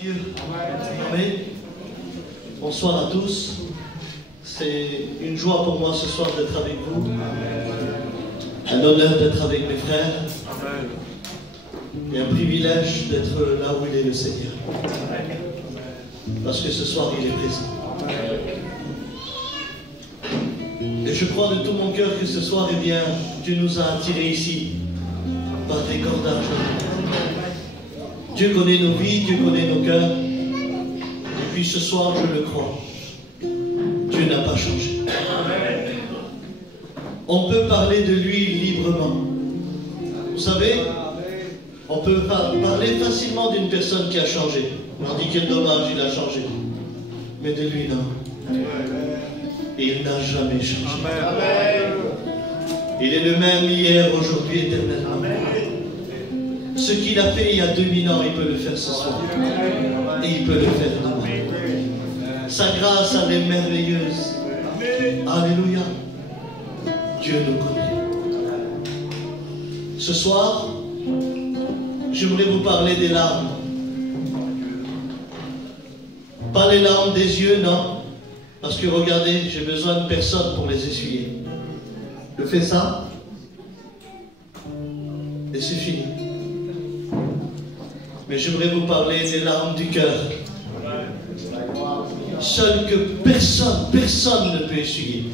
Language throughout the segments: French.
Dieu. Amen. Bonsoir à tous. C'est une joie pour moi ce soir d'être avec vous. Un honneur d'être avec mes frères. Et un privilège d'être là où il est le Seigneur. Parce que ce soir il est présent. Et je crois de tout mon cœur que ce soir, eh bien, Dieu nous a attirés ici par des cordages. Dieu connaît nos vies, Dieu connaît nos cœurs. Et puis ce soir, je le crois, Dieu n'a pas changé. On peut parler de lui librement. Vous savez, on peut parler facilement d'une personne qui a changé. On dit quel dommage, il a changé. Mais de lui, non. Il n'a jamais changé. Il est le même hier, aujourd'hui, éternellement. Ce qu'il a fait il y a 2000 ans, il peut le faire ce soir. Et il peut le faire demain. Sa grâce, elle est merveilleuse. Alléluia. Dieu nous connaît. Ce soir, j'aimerais vous parler des larmes. Pas les larmes des yeux, non. Parce que regardez, j'ai besoin de personne pour les essuyer. Je fais ça. Et c'est fini. Mais j'aimerais vous parler des larmes du cœur. Seul que personne ne peut essuyer.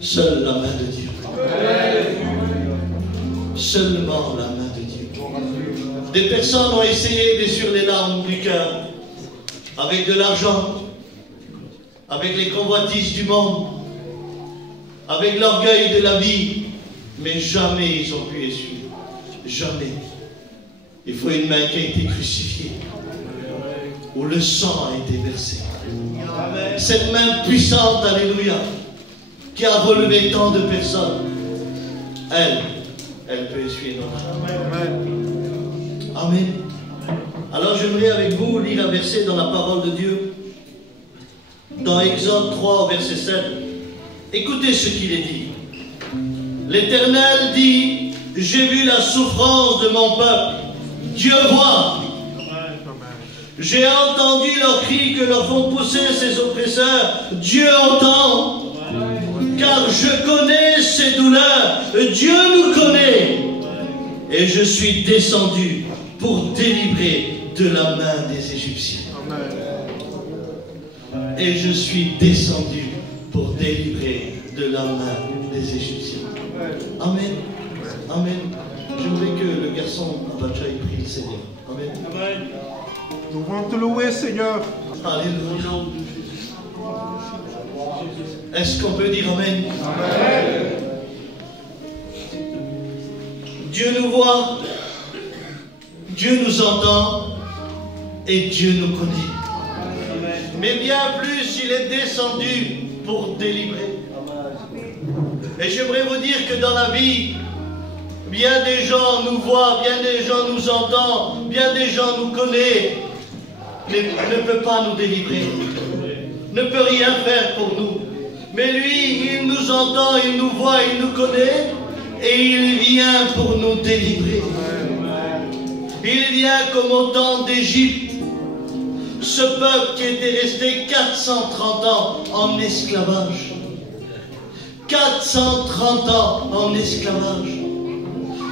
Seule la main de Dieu. Seulement la main de Dieu. Des personnes ont essayé d'essuyer les larmes du cœur avec de l'argent, avec les convoitises du monde, avec l'orgueil de la vie, mais jamais ils ont pu essuyer. Jamais. Il faut une main qui a été crucifiée, où le sang a été versé. Cette main puissante, alléluia, qui a relevé tant de personnes, elle peut essuyer notre âme. Amen. Alors j'aimerais avec vous lire un verset dans la parole de Dieu, dans Exode 3, verset 7. Écoutez ce qu'il est dit. L'Éternel dit, j'ai vu la souffrance de mon peuple. Dieu voit. J'ai entendu leurs cris que leur font pousser ses oppresseurs. Dieu entend. Car je connais ses douleurs. Dieu nous connaît. Et je suis descendu pour délivrer de la main des Égyptiens. Et je suis descendu pour délivrer de la main des Égyptiens. Amen. Amen. J'aimerais que le garçon Abacha prie le Seigneur. Amen. Amen. Nous voulons te louer, Seigneur. Alléluia. Est-ce qu'on peut dire Amen? Amen. Dieu nous voit, Dieu nous entend et Dieu nous connaît. Mais bien plus, il est descendu pour délivrer. Et j'aimerais vous dire que dans la vie, bien des gens nous voient, bien des gens nous entendent, bien des gens nous connaissent, mais ne peut pas nous délivrer, ne peut rien faire pour nous. Mais lui, il nous entend, il nous voit, il nous connaît, et il vient pour nous délivrer. Il vient comme au temps d'Égypte, ce peuple qui était resté 430 ans en esclavage. 430 ans en esclavage.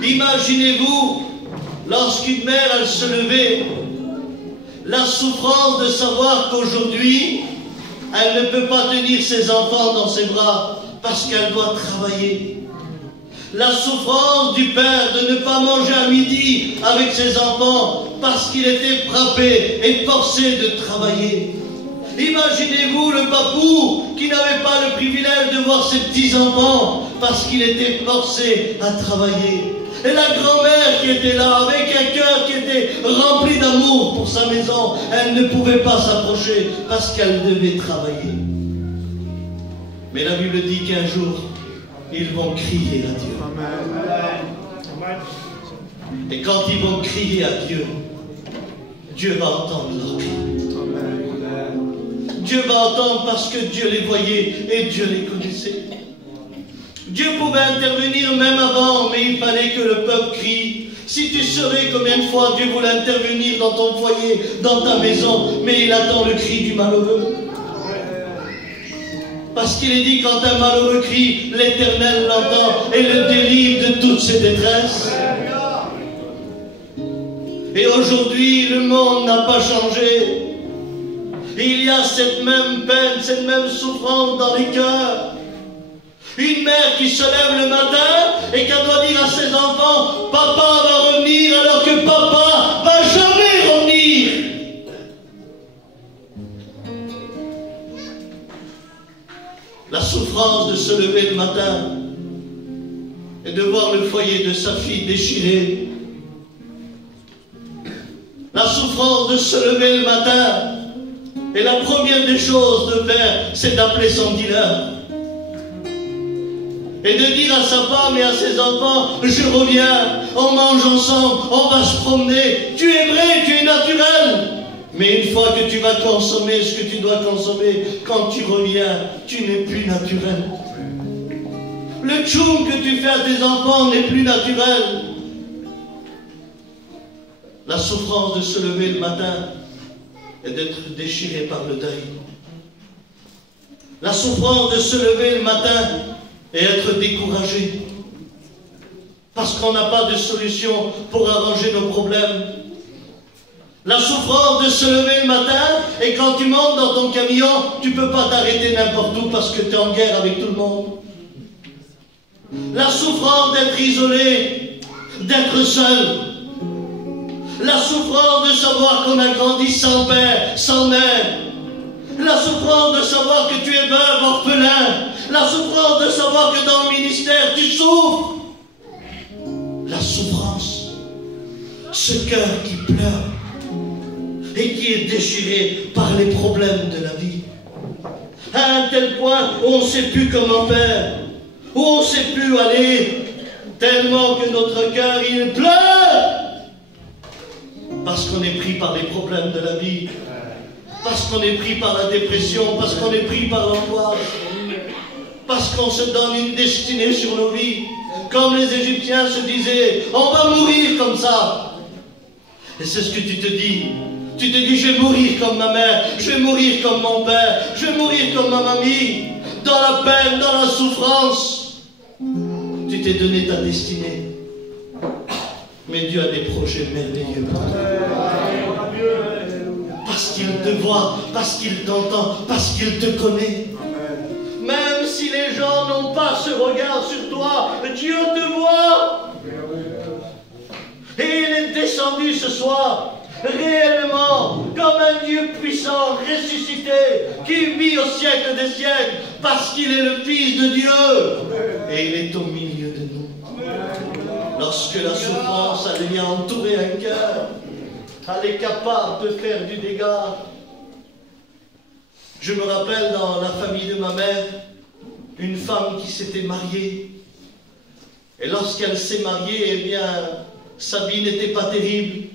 Imaginez-vous, lorsqu'une mère, elle se levait, la souffrance de savoir qu'aujourd'hui, elle ne peut pas tenir ses enfants dans ses bras parce qu'elle doit travailler. La souffrance du père de ne pas manger à midi avec ses enfants parce qu'il était frappé et forcé de travailler. Imaginez-vous le papou qui n'avait pas le privilège de voir ses petits-enfants parce qu'il était forcé à travailler. Et la grand-mère qui était là avec un cœur qui était rempli d'amour pour sa maison, elle ne pouvait pas s'approcher parce qu'elle devait travailler. Mais la Bible dit qu'un jour, ils vont crier à Dieu. Et quand ils vont crier à Dieu, Dieu va entendre leur cri. Dieu va entendre parce que Dieu les voyait et Dieu les connaissait. Dieu pouvait intervenir même avant, mais il fallait que le peuple crie. Si tu saurais combien de fois Dieu voulait intervenir dans ton foyer, dans ta maison, mais il attend le cri du malheureux. Parce qu'il est dit, quand un malheureux crie, l'Éternel l'entend et le délivre de toutes ses détresses. Et aujourd'hui, le monde n'a pas changé. Il y a cette même peine, cette même souffrance dans les cœurs. Une mère qui se lève le matin et qui doit dire à ses enfants, papa va revenir, alors que papa va jamais revenir. La souffrance de se lever le matin et de voir le foyer de sa fille déchiré. La souffrance de se lever le matin et la première des choses de faire, c'est d'appeler son dealer. Et de dire à sa femme et à ses enfants, je reviens, on mange ensemble, on va se promener, tu es vrai, tu es naturel. Mais une fois que tu vas consommer ce que tu dois consommer, quand tu reviens, tu n'es plus naturel. Le tchoum que tu fais à tes enfants n'est plus naturel. La souffrance de se lever le matin et d'être déchiré par le deuil. La souffrance de se lever le matin et être découragé parce qu'on n'a pas de solution pour arranger nos problèmes. La souffrance de se lever le matin et quand tu montes dans ton camion, tu ne peux pas t'arrêter n'importe où parce que tu es en guerre avec tout le monde. La souffrance d'être isolé, d'être seul. La souffrance de savoir qu'on a grandi sans père, sans mère. La souffrance de savoir que tu es veuve, orphelin. La souffrance de savoir que dans le ministère, tu souffres. La souffrance, ce cœur qui pleure et qui est déchiré par les problèmes de la vie. À un tel point où on ne sait plus comment faire, où on ne sait plus où aller, tellement que notre cœur, il pleure. Parce qu'on est pris par les problèmes de la vie, parce qu'on est pris par la dépression, parce qu'on est pris par l'angoisse, parce qu'on se donne une destinée sur nos vies, comme les Égyptiens se disaient, on va mourir comme ça. Et c'est ce que tu te dis. Tu te dis, je vais mourir comme ma mère, je vais mourir comme mon père, je vais mourir comme ma mamie, dans la peine, dans la souffrance. Tu t'es donné ta destinée. Mais Dieu a des projets merveilleux pour toi. Parce qu'il te voit, parce qu'il t'entend, parce qu'il te connaît. Même si les gens n'ont pas ce regard sur toi, Dieu te voit. Et il est descendu ce soir, réellement, comme un Dieu puissant, ressuscité, qui vit au siècle des siècles, parce qu'il est le Fils de Dieu. Et il est au milieu de nous. Lorsque la souffrance elle vient entourer un cœur, elle est capable de faire du dégât. Je me rappelle dans la famille de ma mère, une femme qui s'était mariée. Et lorsqu'elle s'est mariée, eh bien, sa vie n'était pas terrible.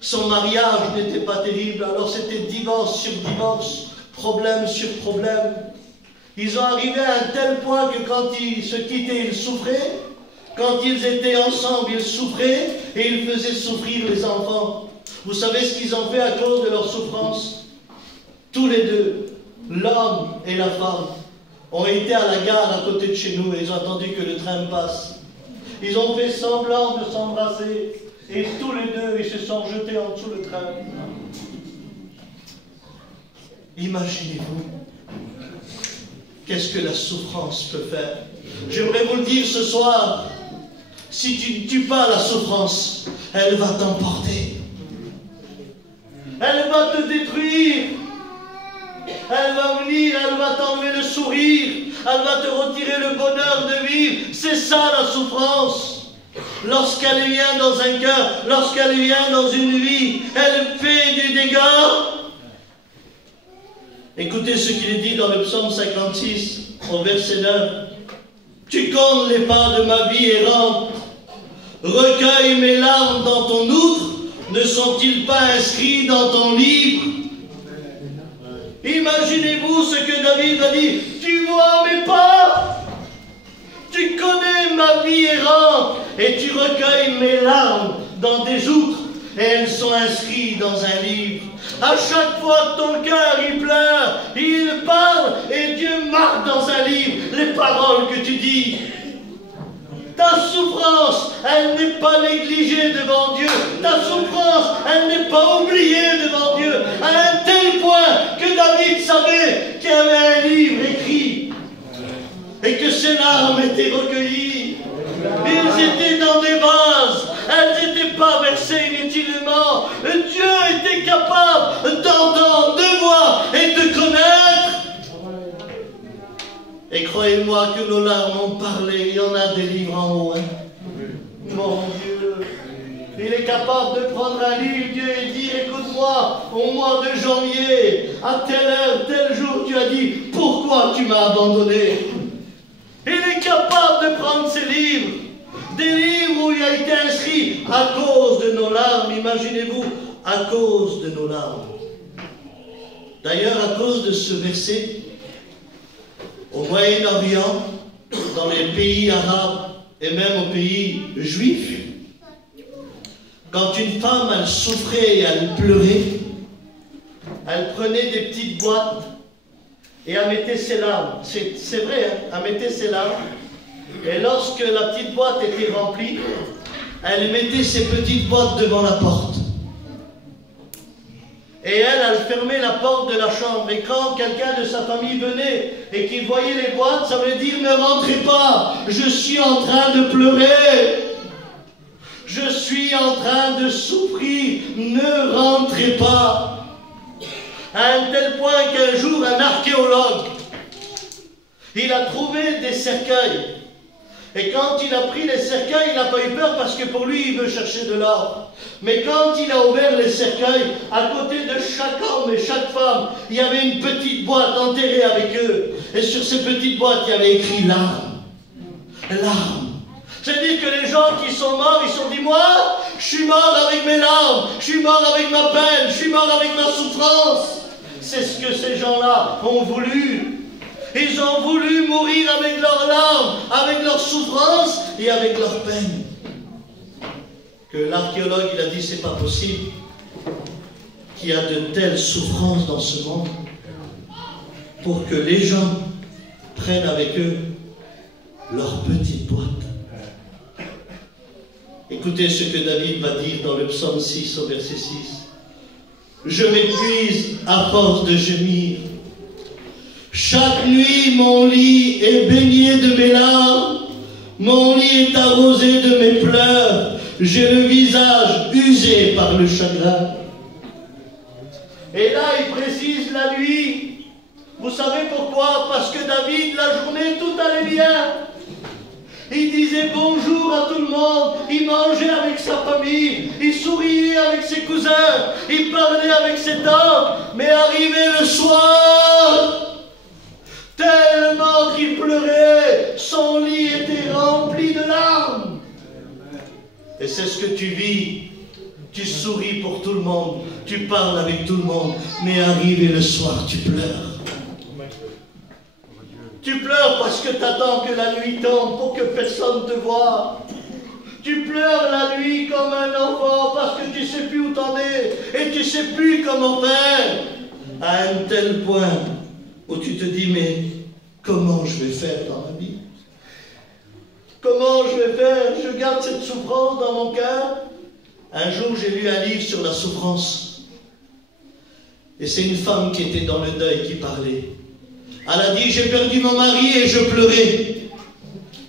Son mariage n'était pas terrible. Alors c'était divorce sur divorce, problème sur problème. Ils ont arrivé à un tel point que quand ils se quittaient, ils souffraient. Quand ils étaient ensemble, ils souffraient et ils faisaient souffrir les enfants. Vous savez ce qu'ils ont fait à cause de leur souffrance? Tous les deux, l'homme et la femme, ont été à la gare à côté de chez nous et ils ont attendu que le train passe. Ils ont fait semblant de s'embrasser et tous les deux, ils se sont jetés en dessous le train. Imaginez-vous, qu'est-ce que la souffrance peut faire? J'aimerais vous le dire ce soir, si tu ne tues pas la souffrance, elle va t'emporter. Elle va te détruire. Elle va venir, elle va t'enlever le sourire. Elle va te retirer le bonheur de vivre. C'est ça la souffrance. Lorsqu'elle vient dans un cœur, lorsqu'elle vient dans une vie, elle fait du dégât. Écoutez ce qu'il est dit dans le psaume 56, au verset 9. Tu comptes les pas de ma vie errante. Recueille mes larmes dans ton outre. Ne sont-ils pas inscrits dans ton livre? Imaginez-vous ce que David a dit. Tu vois mes pas. Tu connais Dieu, ma vie errante, et tu recueilles mes larmes dans des outres, et elles sont inscrites dans un livre. À chaque fois que ton cœur il pleure, il parle, et Dieu marque dans un livre les paroles que tu dis. Ta souffrance, elle n'est pas négligée devant Dieu. Ta souffrance, elle n'est pas oubliée devant Dieu. À un tel point que David savait qu'il y avait un livre écrit et que ses larmes étaient recueillies. Ils étaient dans des vases, elles n'étaient pas versées inutilement. Dieu était capable d'entendre, de voir et de connaître. Et croyez-moi que nos larmes ont parlé, il y en a des livres en haut. Mon Dieu, il est capable de prendre un livre, Dieu, et dire, écoute-moi, au mois de janvier, à telle heure, tel jour, tu as dit, pourquoi tu m'as abandonné? Il est capable de prendre ces livres, des livres où il a été inscrit à cause de nos larmes, imaginez-vous, à cause de nos larmes. D'ailleurs, à cause de ce verset, au Moyen-Orient, dans les pays arabes et même aux pays juifs, quand une femme, elle souffrait et elle pleurait, elle prenait des petites boîtes et elle mettait ses larmes. C'est vrai, hein, elle mettait ses larmes. Et lorsque la petite boîte était remplie, elle mettait ses petites boîtes devant la porte. Et elle fermait la porte de la chambre. Et quand quelqu'un de sa famille venait et qu'il voyait les boîtes, ça veut dire, ne rentrez pas, je suis en train de pleurer. Je suis en train de souffrir, ne rentrez pas. À un tel point qu'un jour, un archéologue, il a trouvé des cercueils. Et quand il a pris les cercueils, il n'a pas eu peur parce que pour lui, il veut chercher de l'or. Mais quand il a ouvert les cercueils, à côté de chaque homme et chaque femme, il y avait une petite boîte enterrée avec eux. Et sur ces petites boîtes, il y avait écrit larmes. Larmes. C'est-à-dire que les gens qui sont morts, ils se sont dit, moi, je suis mort avec mes larmes, je suis mort avec ma peine, je suis mort avec ma souffrance. C'est ce que ces gens-là ont voulu. Ils ont voulu mourir avec leurs larmes, avec leur souffrance et avec leur peine. Que l'archéologue, il a dit, c'est pas possible qu'il y a de telles souffrances dans ce monde pour que les gens prennent avec eux leur petite boîte. Écoutez ce que David va dire dans le psaume 6 au verset 6. Je m'épuise à force de gémir. Chaque nuit, mon lit est baigné de mes larmes. Mon lit est arrosé de mes pleurs. J'ai le visage usé par le chagrin. Et là, il précise la nuit. Vous savez pourquoi? Parce que David, la journée, tout allait bien. Il disait bonjour à tout le monde, il mangeait avec sa famille, il souriait avec ses cousins, il parlait avec ses tantes, mais arrivé le soir, tellement qu'il pleurait, son lit était rempli de larmes. Et c'est ce que tu vis, tu souris pour tout le monde, tu parles avec tout le monde, mais arrivé le soir, tu pleures. Tu pleures parce que tu attends que la nuit tombe pour que personne te voie. Tu pleures la nuit comme un enfant parce que tu ne sais plus où t'en es et tu ne sais plus comment faire. À un tel point où tu te dis, mais comment je vais faire dans ma vie? Comment je vais faire? Je garde cette souffrance dans mon cœur. Un jour, j'ai lu un livre sur la souffrance. Et c'est une femme qui était dans le deuil qui parlait. Elle a dit, j'ai perdu mon mari et je pleurais.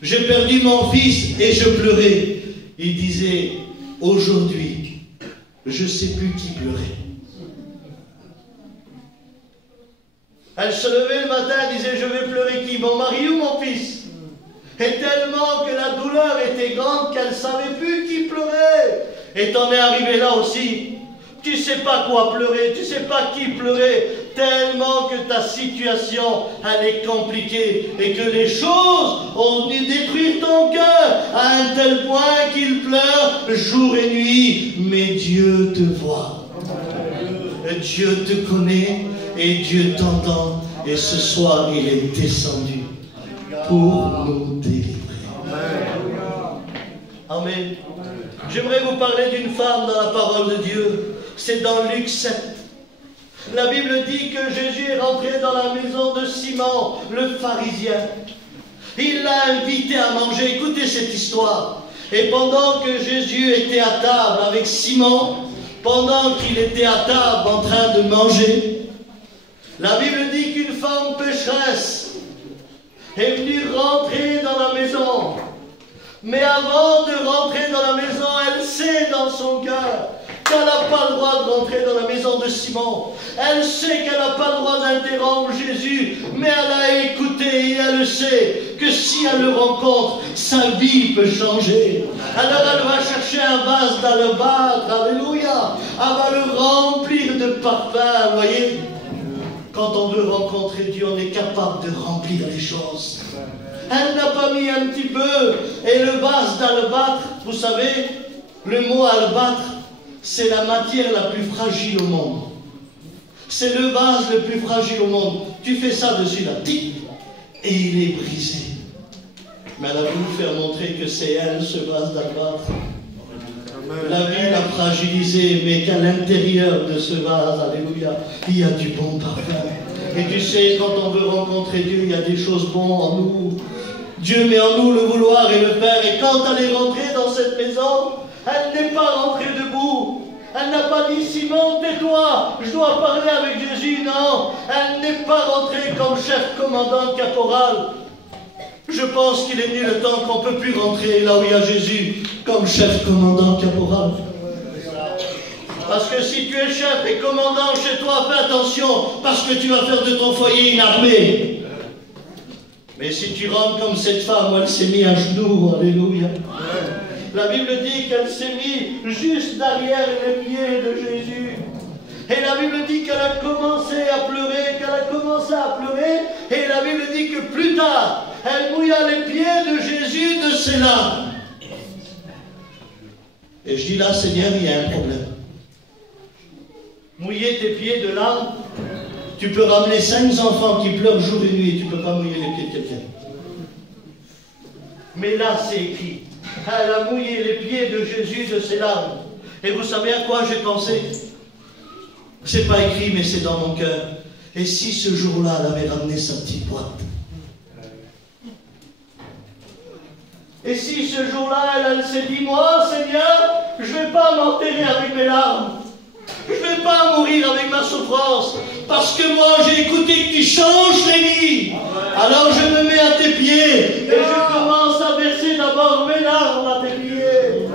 J'ai perdu mon fils et je pleurais. Il disait, aujourd'hui, je ne sais plus qui pleurait. Elle se levait le matin, elle disait, je vais pleurer qui? Mon mari ou mon fils? Et tellement que la douleur était grande qu'elle ne savait plus qui pleurait. Et t'en es arrivé là aussi. Tu ne sais pas quoi pleurer, tu ne sais pas qui pleurer, tellement que ta situation, elle est compliquée et que les choses ont venu détruire ton cœur à un tel point qu'il pleure jour et nuit. Mais Dieu te voit, Dieu te connaît et Dieu t'entend. Et ce soir, il est descendu pour nous délivrer. Amen. J'aimerais vous parler d'une femme dans la parole de Dieu. C'est dans Luc 7. La Bible dit que Jésus est rentré dans la maison de Simon, le pharisien. Il l'a invité à manger. Écoutez cette histoire. Et pendant que Jésus était à table avec Simon, pendant qu'il était à table en train de manger, la Bible dit qu'une femme pécheresse est venue rentrer dans la maison. Mais avant de rentrer dans la maison, elle sait dans son cœur qu'elle n'a pas le droit de rentrer dans la maison de Simon. Elle sait qu'elle n'a pas le droit d'interrompre Jésus, mais elle a écouté et elle sait que si elle le rencontre, sa vie peut changer. Alors elle va chercher un vase d'albâtre, alléluia. Elle va le remplir de parfum, vous voyez. Quand on veut rencontrer Dieu, on est capable de remplir les choses. Elle n'a pas mis un petit peu. Et le vase d'albâtre, vous savez, le mot albâtre, c'est la matière la plus fragile au monde. C'est le vase le plus fragile au monde. Tu fais ça dessus, là, tic, et il est brisé. Mais elle a voulu faire montrer que c'est elle, ce vase d'albâtre. La vie l'a fragilisé, mais qu'à l'intérieur de ce vase, alléluia, il y a du bon parfum. Et tu sais, quand on veut rencontrer Dieu, il y a des choses bonnes en nous. Dieu met en nous le vouloir et le faire. Et quand elle est rentrée dans cette maison, elle n'est pas rentrée debout. Elle n'a pas dit, Simon, tais-toi, je dois parler avec Jésus. Non, elle n'est pas rentrée comme chef commandant caporal. Je pense qu'il est venu le temps qu'on ne peut plus rentrer là où il y a Jésus comme chef commandant caporal. Parce que si tu es chef et commandant chez toi, fais attention, parce que tu vas faire de ton foyer une armée. Mais si tu rentres comme cette femme, elle s'est mise à genoux, alléluia. La Bible dit qu'elle s'est mise juste derrière les pieds de Jésus. Et la Bible dit qu'elle a commencé à pleurer, et la Bible dit que plus tard, elle mouilla les pieds de Jésus de ses larmes. Et je dis là, Seigneur, il y a un problème. Mouiller tes pieds de larmes, tu peux ramener 5 enfants qui pleurent jour et nuit, et tu ne peux pas mouiller les pieds de quelqu'un. Mais là, c'est écrit. Elle a mouillé les pieds de Jésus de ses larmes. Et vous savez à quoi j'ai pensé? C'est pas écrit, mais c'est dans mon cœur. Et si ce jour-là, elle avait ramené sa petite boîte? Et si ce jour-là, elle s'est dit, moi, Seigneur, je ne vais pas m'enterrer avec mes larmes. Je ne vais pas mourir avec ma souffrance. Parce que moi, j'ai écouté que tu changes les vies. Alors je me mets à tes pieds. Et je commence à verser d'abord mes larmes à tes pieds.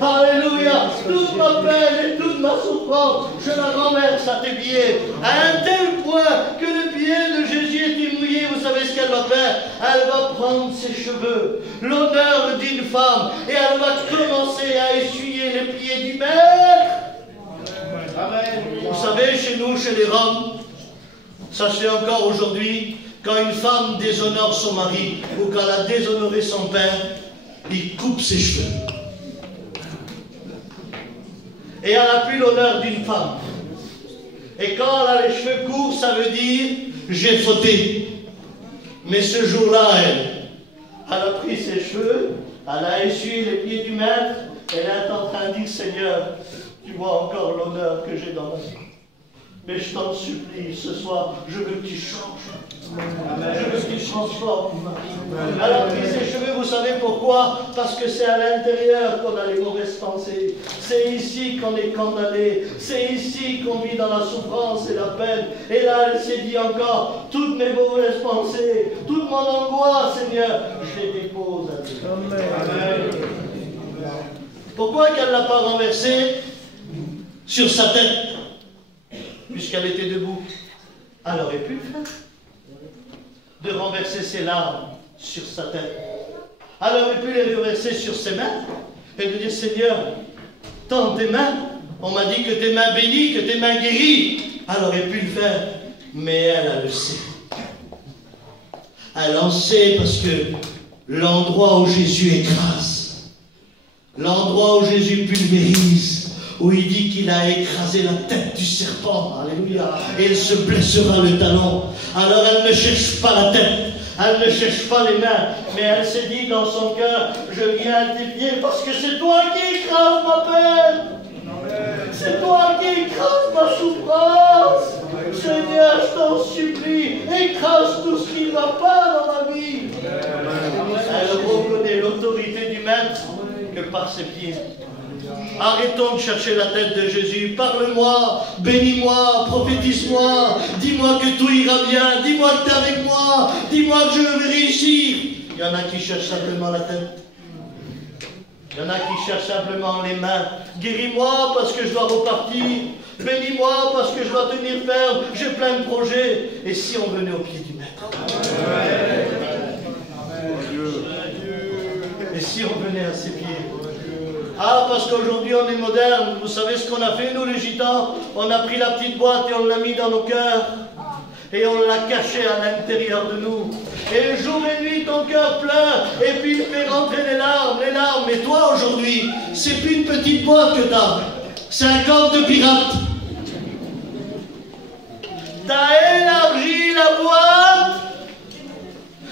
Alléluia. Toute ma peine et toute ma souffrance, je la renverse à tes pieds. À un tel point que le pied de Jésus était mouillé. Vous savez ce qu'elle va faire? Elle va prendre ses cheveux, l'honneur d'une femme, et elle va commencer à essuyer les pieds du maître. Amen. Vous savez, chez nous, chez les Roms, ça se fait encore aujourd'hui, quand une femme déshonore son mari, ou quand elle a déshonoré son père, il coupe ses cheveux. Et elle n'a plus l'honneur d'une femme. Et quand elle a les cheveux courts, ça veut dire, j'ai fauté. Mais ce jour-là, elle a pris ses cheveux, elle a essuyé les pieds du maître, elle est en train de dire, Seigneur, tu vois encore l'honneur que j'ai dans ma vie. Mais je t'en supplie, ce soir, je veux que tu changes. Amen. Je veux que tu transformes ma vie. Elle a pris ses cheveux, vous savez pourquoi? Parce que c'est à l'intérieur qu'on a les mauvaises pensées. C'est ici qu'on est condamné. C'est ici qu'on vit dans la souffrance et la peine. Et là, elle s'est dit encore, toutes mes mauvaises pensées, toute mon angoisse, Seigneur, je les dépose à Dieu. Amen. Pourquoi qu'elle ne l'a pas renversé sur sa tête, puisqu'elle était debout? Elle aurait pu le faire. De renverser ses larmes sur sa tête. Elle aurait pu les renverser sur ses mains et de dire, Seigneur, tends tes mains. On m'a dit que tes mains bénies, que tes mains guéries. Elle aurait pu le faire, mais elle le sait. Elle en sait parce que l'endroit où Jésus écrase, l'endroit où Jésus pulvérise, où il dit qu'il a écrasé la tête du serpent, alléluia, et il se blessera le talon. Alors elle ne cherche pas la tête, Elle ne cherche pas les mains, mais elle s'est dit dans son cœur, je viens à tes pieds parce que c'est toi qui écrases ma peine. C'est toi qui écrases ma souffrance. Seigneur, je t'en supplie, écrase tout ce qui ne va pas dans ma vie. Elle reconnaît l'autorité du Maître que par ses pieds. Arrêtons de chercher la tête de Jésus. Parle-moi, bénis-moi, prophétise-moi, dis-moi que tout ira bien, dis-moi que tu es avec moi, dis-moi que je vais réussir. Il y en a qui cherchent simplement la tête. Il y en a qui cherchent simplement les mains. Guéris-moi parce que je dois repartir. Bénis-moi parce que je dois tenir ferme. J'ai plein de projets. Et si on venait au pied du Maître? Et si on venait à ses pieds? Ah, parce qu'aujourd'hui on est moderne. Vous savez ce qu'on a fait, nous les gitans? On a pris la petite boîte et on l'a mis dans nos cœurs. Et on l'a caché à l'intérieur de nous. Et jour et nuit, ton cœur pleure. Et puis il fait rentrer les larmes, les larmes. Mais toi, aujourd'hui, c'est plus une petite boîte que t'as. C'est un corps de pirate. T'as élargi la boîte.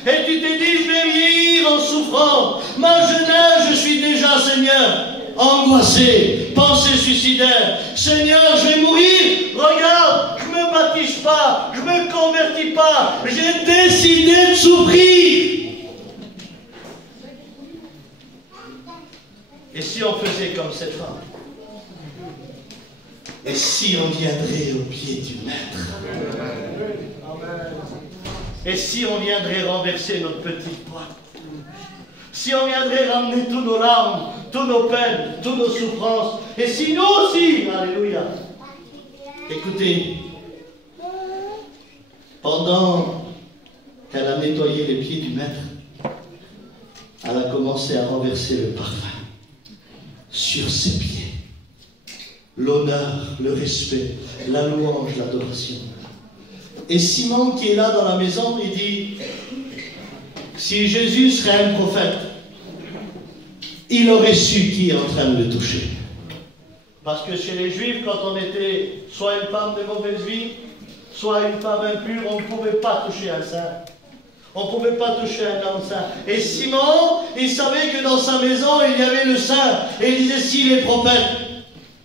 Et tu t'es dit, je vais vieillir en souffrant. Ma jeunesse, je suis déjà, Seigneur, angoissé, pensée suicidaire. Seigneur, je vais mourir. Regarde, je ne me baptise pas, je ne me convertis pas. J'ai décidé de souffrir. Et si on faisait comme cette femme? Et si on viendrait au pied du Maître? Et si on viendrait renverser notre petite boîte? Si on viendrait ramener tous nos larmes, tous nos peines, toutes nos souffrances? Et si nous aussi, alléluia. Écoutez, pendant qu'elle a nettoyé les pieds du Maître, elle a commencé à renverser le parfum sur ses pieds. L'honneur, le respect, la louange, l'adoration. Et Simon qui est là dans la maison, il dit, si Jésus serait un prophète, il aurait su qui est en train de le toucher. Parce que chez les Juifs, quand on était soit une femme de mauvaise vie, soit une femme impure, on ne pouvait pas toucher un saint. On ne pouvait pas toucher un homme saint. Et Simon, il savait que dans sa maison, il y avait le saint. Et il disait, s'il est prophète,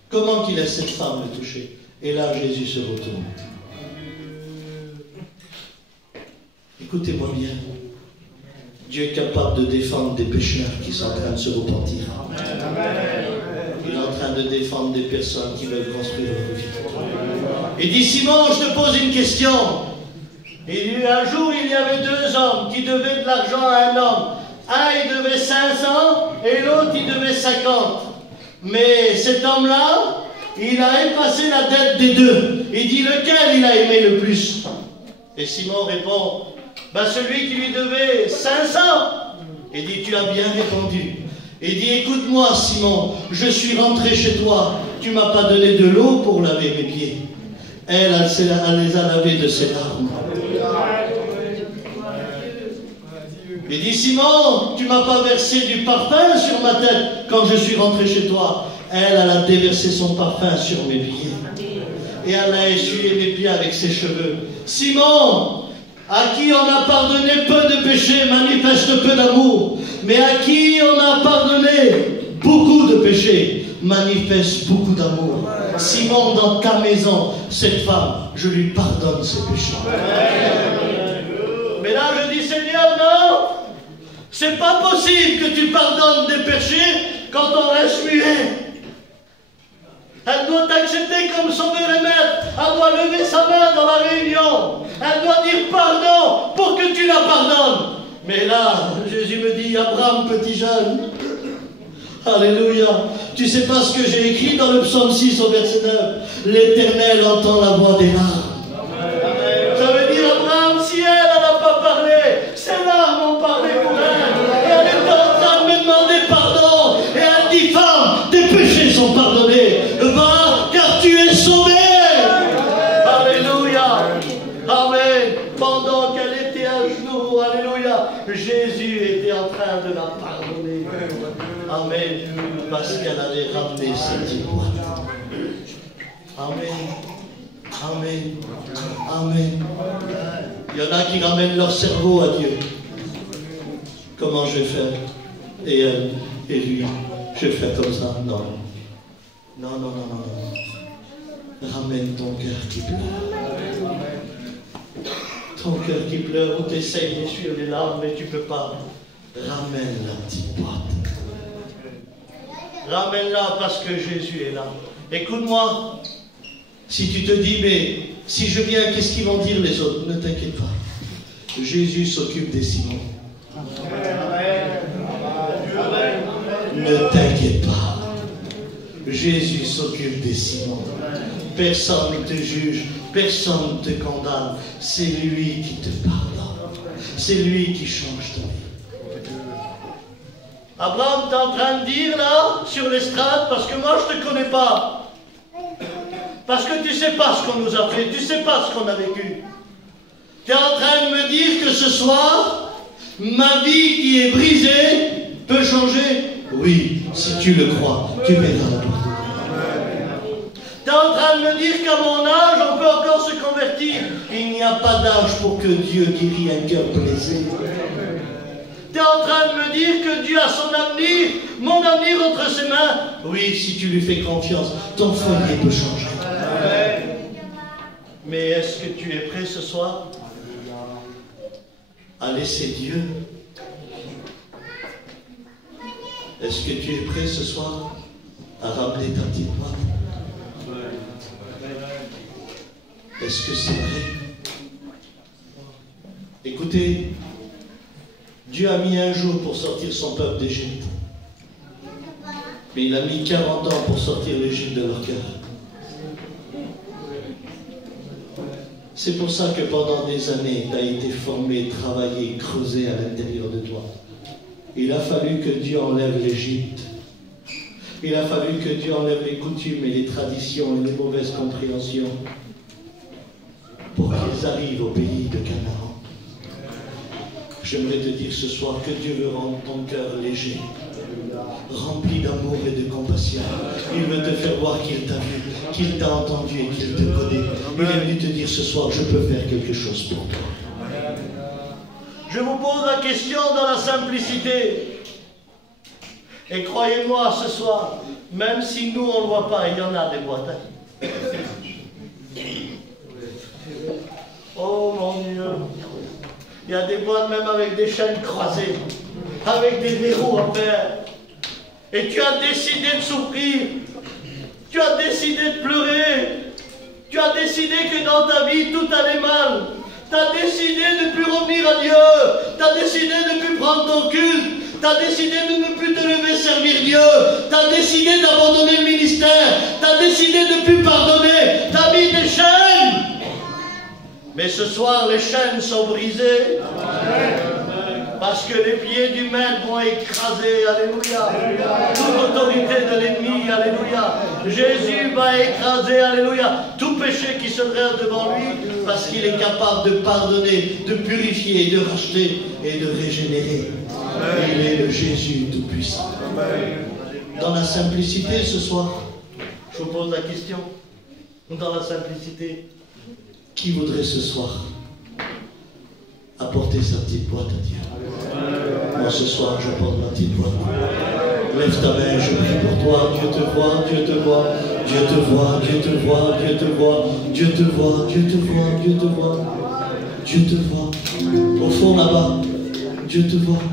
comment qu'il laisse cette femme le toucher? Et là, Jésus se retourne. Écoutez-moi bien. Dieu est capable de défendre des pécheurs qui sont en train de se repentir. Il est en train de défendre des personnes qui veulent construire leur vie. Il dit, Simon, je te pose une question. Il dit, un jour, il y avait deux hommes qui devaient de l'argent à un homme. Un, il devait 500 et l'autre, il devait 50. Mais cet homme-là, il a effacé la dette des deux. Il dit, lequel il a aimé le plus? Et Simon répond, ben celui qui lui devait 500. Il dit, tu as bien répondu. Il dit, écoute-moi Simon, je suis rentré chez toi, tu ne m'as pas donné de l'eau pour laver mes pieds. Elle les a lavés de ses larmes. Il dit, Simon, tu ne m'as pas versé du parfum sur ma tête quand je suis rentré chez toi. Elle a déversé son parfum sur mes pieds. Et elle a essuyé mes pieds avec ses cheveux. Simon, à qui on a pardonné peu de péchés, manifeste peu d'amour. Mais à qui on a pardonné beaucoup de péchés, manifeste beaucoup d'amour. Simon, dans ta maison, cette femme, je lui pardonne ses péchés. Mais là, je dis, Seigneur, non, c'est pas possible que tu pardonnes des péchés quand on reste muet. Elle doit t'accepter comme sauveur et maître. Elle doit lever sa main dans la réunion. Elle doit dire pardon pour que tu la pardonnes. Mais là, Jésus me dit, Abraham, petit jeune, alléluia, tu sais pas ce que j'ai écrit dans le psaume 6 au verset 9. L'Éternel entend la voix des larmes. Ça veut dire, Abraham, si elle n'a pas parlé, ses larmes ont parlé pour elle. Et elle était en train de me demander pardon. Et elle dit, femme, tes péchés sont pardonnés. Va, car tu es sauvé. Alléluia. Amen. Pendant qu'elle était à genoux, alléluia, Jésus était en train de la pardonner. Amen. Parce qu'elle allait ramener cette boîte. Amen. Amen. Amen. Il y en a qui ramènent leur cerveau à Dieu. Comment je vais faire? Et elle, et lui, je vais faire comme ça. Non. Non, non, non, non, non. Ramène ton cœur qui pleure. Ton cœur qui pleure, où tu essayes d'essuyer les larmes, mais tu ne peux pas. Ramène la petite boîte. Ramène-la parce que Jésus est là. Écoute-moi. Si tu te dis, mais si je viens, qu'est-ce qu'ils vont dire les autres? Ne t'inquiète pas. Jésus s'occupe des Simons. Ne t'inquiète pas. Jésus s'occupe des Simons. Personne ne te juge, personne ne te condamne. C'est lui qui te pardonne. C'est lui qui change ta vie. Abraham, tu es en train de dire là, sur l'estrade, parce que moi je ne te connais pas. Parce que tu ne sais pas ce qu'on nous a fait, tu ne sais pas ce qu'on a vécu. Tu es en train de me dire que ce soir, ma vie qui est brisée peut changer? Oui, si tu le crois, tu verras la porte. Tu es en train de me dire qu'à mon âge, on peut encore se convertir. Il n'y a pas d'âge pour que Dieu guérisse un cœur blessé. Tu es en train de me dire que Dieu a son avenir, mon avenir entre ses mains. Oui, si tu lui fais confiance, ton foyer peut changer. Mais est-ce que tu es prêt ce soir à laisser Dieu? Est-ce que tu es prêt ce soir à ramener ta petite boîte? Est-ce que c'est vrai? Écoutez, Dieu a mis un jour pour sortir son peuple d'Égypte. Mais il a mis 40 ans pour sortir l'Égypte de leur cœur. C'est pour ça que pendant des années, tu as été formé, travaillé, creusé à l'intérieur de toi. Il a fallu que Dieu enlève l'Égypte. Il a fallu que Dieu enlève les coutumes et les traditions et les mauvaises compréhensions pour qu'ils arrivent au pays de Canaan. J'aimerais te dire ce soir que Dieu veut rendre ton cœur léger, rempli d'amour et de compassion. Il veut te faire voir qu'il t'a vu, qu'il t'a entendu et qu'il te connaît. Il est venu te dire ce soir, je peux faire quelque chose pour toi. Je vous pose la question dans la simplicité. Et croyez-moi, ce soir, même si nous on ne le voit pas, il y en a des boîtes. Hein. Oh mon Dieu. Il y a des boîtes même avec des chaînes croisées, avec des verrous à faire. Et tu as décidé de souffrir. Tu as décidé de pleurer. Tu as décidé que dans ta vie, tout allait mal. Tu as décidé de ne plus revenir à Dieu. Tu as décidé de ne plus prendre ton culte. Tu as décidé de ne plus te lever servir Dieu. Tu as décidé d'abandonner le ministère. Tu as décidé de ne plus pardonner. Tu as mis des chaînes. Mais ce soir, les chaînes sont brisées. Parce que les pieds du maître vont écraser, alléluia, toute autorité de l'ennemi, alléluia. Jésus va écraser, alléluia, tout péché qui se dresse devant lui, parce qu'il est capable de pardonner, de purifier, de racheter et de régénérer. Il est le Jésus tout-puissant. Dans la simplicité ce soir, je vous pose la question, dans la simplicité, qui voudrait ce soir apporter sa petite boîte à Dieu? Moi ce soir j'apporte ma petite boîte. Lève ta main, je prie pour toi. Dieu te voit, Dieu te voit, Dieu te voit, Dieu te voit, Dieu te voit, Dieu te voit, Dieu te voit, Dieu te voit, Dieu te voit. Au fond là-bas, Dieu te voit.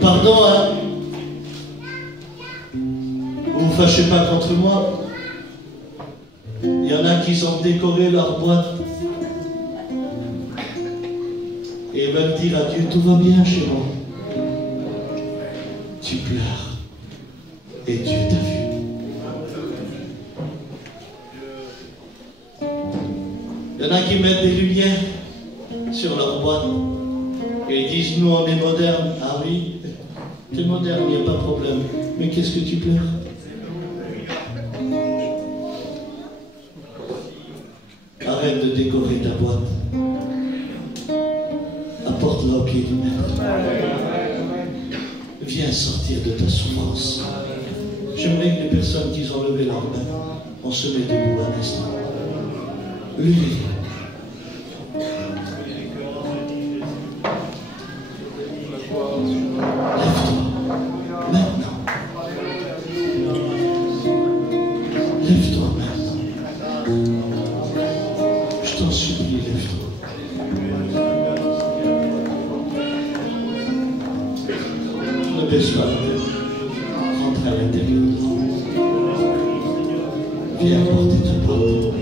Pardon, hein? Vous ne vous fâchez pas contre moi. Il y en a qui ont décoré leur boîte et veulent dire à Dieu, tout va bien chez moi. Tu pleures et Dieu t'a vu. Il y en a qui mettent des lumières sur leur boîte et ils disent, nous on est modernes. Ah oui, t'es moderne, il n'y a pas de problème. Mais qu'est-ce que tu pleures? Arrête de décorer ta boîte. Apporte-la au pied du maître. Viens sortir de ta souffrance. J'aimerais que les personnes qui ont levé leurs mains, on se met debout un instant. Levez-les. Lève-toi maintenant. Je t'en supplie, lève-toi. Ne baisse pas la tête. Rentre à l'intérieur. Viens apporter ta pardon.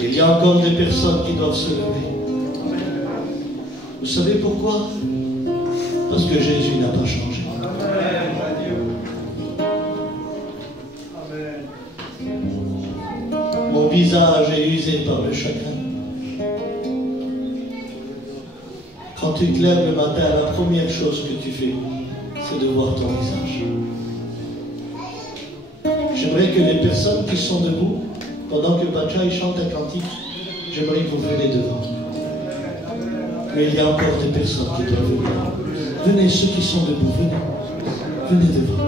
Il y a encore des personnes qui doivent se lever. Vous savez pourquoi? Parce que Jésus n'a pas changé. Mon visage est usé par le chagrin. Quand tu te lèves le matin, la première chose que tu fais, c'est de voir ton visage. J'aimerais que les personnes qui sont debout, pendant que Bacha chante un cantique, j'aimerais que vous veniez devant. Mais il y a encore des personnes qui doivent venir. Venez, ceux qui sont debout, venez. Venez devant.